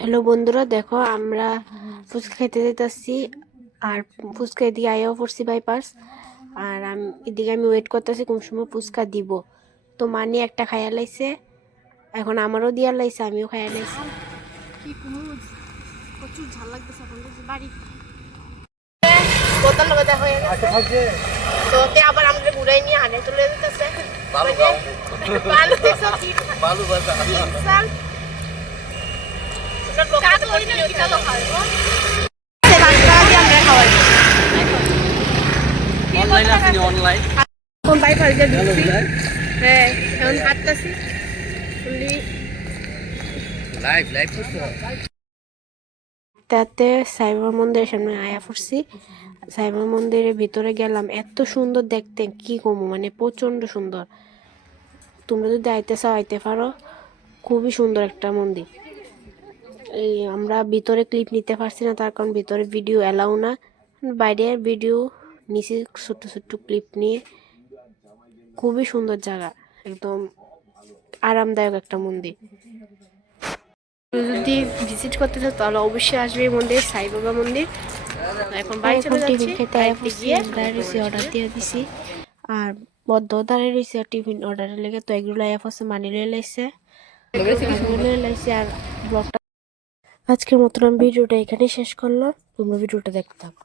Hello বন্ধুরা, দেখো আমরা ফুচকা খেতে যেতেছি। আর ফুচকা এদিকে আইয়াও পড়ছি বাইপাস। আর এদিকে আমি ওয়েট করতেছি কোন সময় ফুচকা দিব। তো মানি একটা খাইয়া লাইছে, এখন আমারও দিয়া লাইছে, আমিও খাইয়া লাইছি। কি প্রচুর ঝাল লাগতেছে এখন বাড়ি বোতল লগা হয়ে গেছে। তো আবার আমরা ঘুরাই নিয়ে আনে চলে যেতেছে। ভালো দেখছো কি ভালো বাতা তাতে সাইবার মন্দিরের সামনে আয়া পড়ছি। সাইবার মন্দিরের ভিতরে গেলাম, এত সুন্দর দেখতে কি কমু, মানে প্রচন্ড সুন্দর। তোমরা যদি আইতে চাও আইতে পারো, খুবই সুন্দর একটা মন্দির। এই আমরা ভিতরে ক্লিপ নিতে পারছি না, তার কারণ ভিতরে ভিডিও এলাও না। বাইরের ভিডিও নিচে ছোট্ট ছোট্ট ক্লিপ নিয়ে। খুবই সুন্দর জায়গা, একদম আরামদায়ক একটা মন্দির। যদি ভিজিট করতে চাও তাহলে অবশ্যই আসবে এই মন্দির, সাইবাবা মন্দির। এখন বাড়ি চলে যাচ্ছি, অর্ডার দিয়ে দিছি। আর বদ্ধ দ্বারে রয়েছে টিফিন অর্ডারের লেগে, তো এগুলো এফসে মানি লয়ে লাইছে আর ব্লগটা আজকের মতন আমি ভিডিওটা এখানেই শেষ করলাম। তোমরা ভিডিওটা দেখতে থাকো।